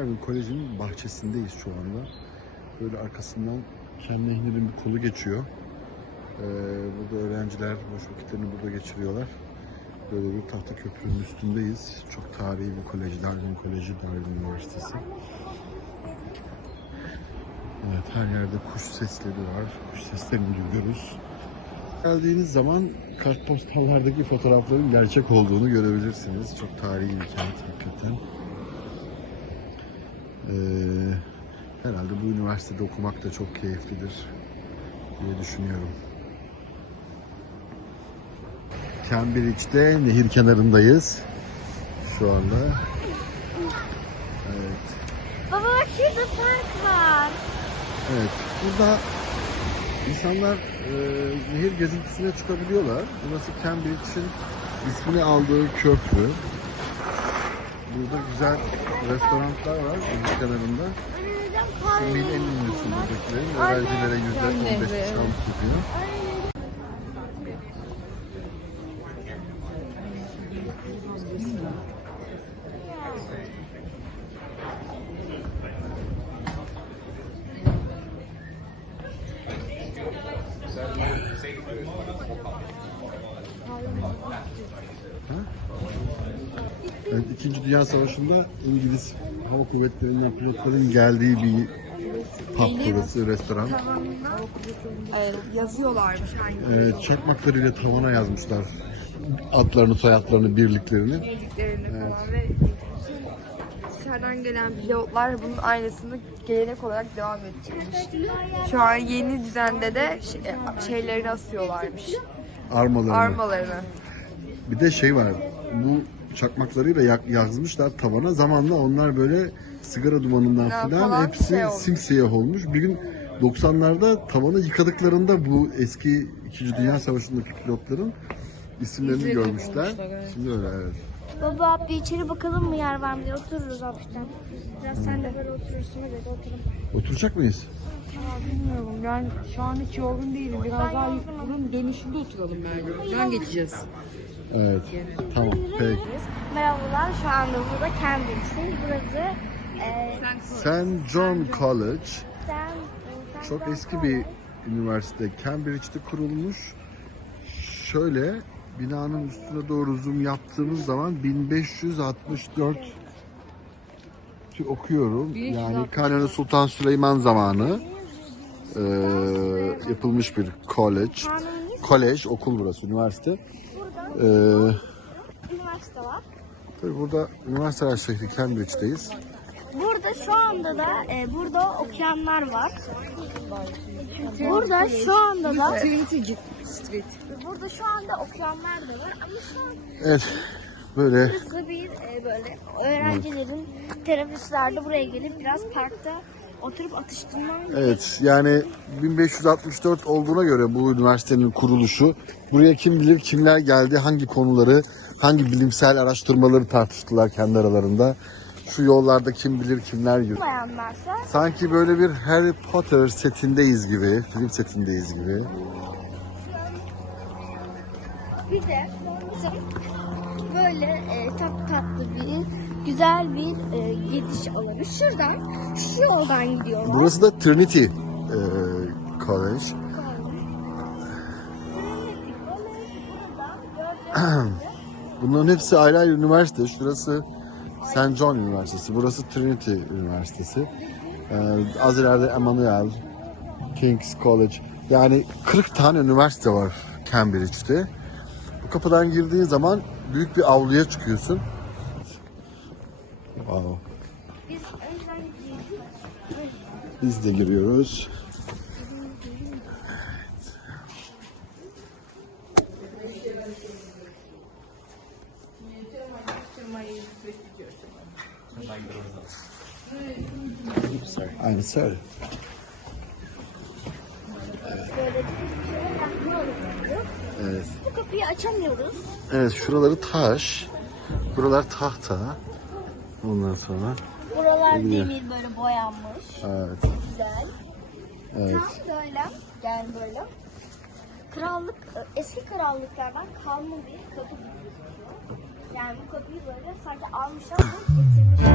Darwin Koleji'nin bahçesindeyiz şu anda. Böyle arkasından Ken Nehri'nin bir kolu geçiyor. Ee, burada öğrenciler boş vakitlerini burada geçiriyorlar. Böyle bir tahta köprünün üstündeyiz. Çok tarihi bir kolej, Darwin Koleji, Darwin Üniversitesi. Evet, her yerde kuş sesleri var. Kuş seslerini duyuyoruz. Geldiğiniz zaman kartpostallardaki fotoğrafların gerçek olduğunu görebilirsiniz. Çok tarihi bir kent hakikaten. Ee, herhalde bu üniversitede okumak da çok keyiflidir diye düşünüyorum. Cambridge'de nehir kenarındayız şu anda. Evet. Baba bak şurada park var. Evet, burada insanlar e, nehir gezintisine çıkabiliyorlar. Burası Cambridge'in ismini aldığı köprü. Burada güzel restoranlar var nehir kenarında. Mil en ünlüsü buradakilerin. Öğrencilere yüzde on beş discount tutuyor. Evet, İkinci Dünya Savaşı'nda İngiliz Hava Kuvvetleri'nden pilotların geldiği bir pub burası, restoran. Ee, yazıyorlarmış hangi Evet, çakmaklarıyla tavana yazmışlar adlarını, soyadlarını, birliklerini. bildiklerini falan ve dışarıdan gelen pilotlar bunun aynısını gelenek olarak devam ettirmiş. Şu an yeni düzende de şey- şeylerini asıyorlarmış. Armalarını. Armalarını. Bir de şey var, bu çakmaklarıyla yak- yazmışlar tavana. Zamanla onlar böyle sigara dumanından Ya filan falan hepsi şey olmuş. simsiyah olmuş. Bir gün 90'larda tavanı yıkadıklarında bu eski 2. Dünya Savaşı'ndaki pilotların isimlerini İzlerini görmüşler. bulmuşlar, evet. Şimdi öyle evet. Baba bir içeri bakalım mı yer var mı diye otururuz hafiften. Biraz sen de böyle oturursun hadi oturalım. Oturacak mıyız? Bilmiyorum yani şu an hiç yorgun değilim. Biraz daha bunun dönüşünde oturalım bence. Can geçeceğiz. Evet. Tamam. Peki. Merhabalar şu anda burada Cambridge'deyiz. Burası e, St. John College sen, çok eski bir üniversite. Cambridge'de kurulmuş. Şöyle binanın üstüne doğru zoom yaptığımız zaman 1564 ki okuyorum. Yani Kanuni Sultan Süleyman zamanı eee, yapılmış bir college. Kolej, okul burası, üniversite. Eee üniversite var. tabii burada üniversiteler şehri Cambridge'deyiz. Burada şu anda da e, burada okuyanlar var. Burada şu anda da burada şu anda okuyanlar da var ama şu an Evet, böyle burası bir e, böyle öğrencilerin teneffüslerde buraya gelip biraz parkta oturup atıştırma Evet yani 1564 olduğuna göre bu üniversitenin kuruluşu buraya kim bilir kimler geldi hangi konuları hangi bilimsel araştırmaları tartıştılar kendi aralarında. Şu yollarda kim bilir kimler yürüdü. olmayanlarsa Sanki böyle bir Harry Potter setindeyiz gibi, film setindeyiz gibi. bir de bizim böyle e, tatlı tatlı bir güzel bir e, gidiş alanı. Şuradan şu yoldan gidiyorlar. Burası da Trinity e, College. Bunların hepsi ayrı ayrı üniversite. Şurası St. John Üniversitesi. Burası Trinity Üniversitesi. Ee, az ileride Emmanuel, King's College. Yani 40 tane üniversite var Cambridge'de. Bu kapıdan girdiğin zaman büyük bir avluya çıkıyorsun. Wow. Biz önceden gidiyoruz. Biz de giriyoruz. I'm sorry. Bir şey yapmıyoruz. Evet. Bu kapıyı açamıyoruz. Evet şuraları taş. Buralar tahta. Ondan sonra. Buralar Bilmiyorum. demir böyle boyanmış. Evet. Güzel. Evet. Tam böyle yani böyle krallık eski krallıklardan kalma bir kapı gibi gözüküyor. Yani bu kapıyı böyle sanki almışlar ve getirmişler.